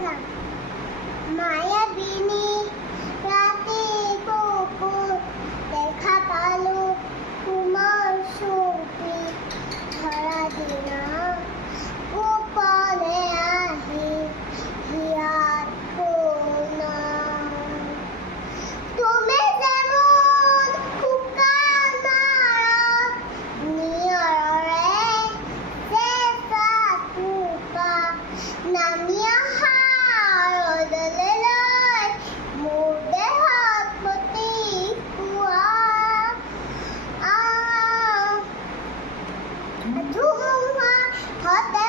গান মায়াবিনী ৰাতে কুকুৰ দেখা পালো তোমাৰ ছবি ধৰা দিনা গোপনে আহি হিয়াৰ কোনা তুমি যেমন শুকানা নিয়ৰে চেঁচা টোপা নামি অহা ৰ'দলৈ লৈ মোৰ দেহত প্ৰতিপুৱা ধুমুহা হঠাৎ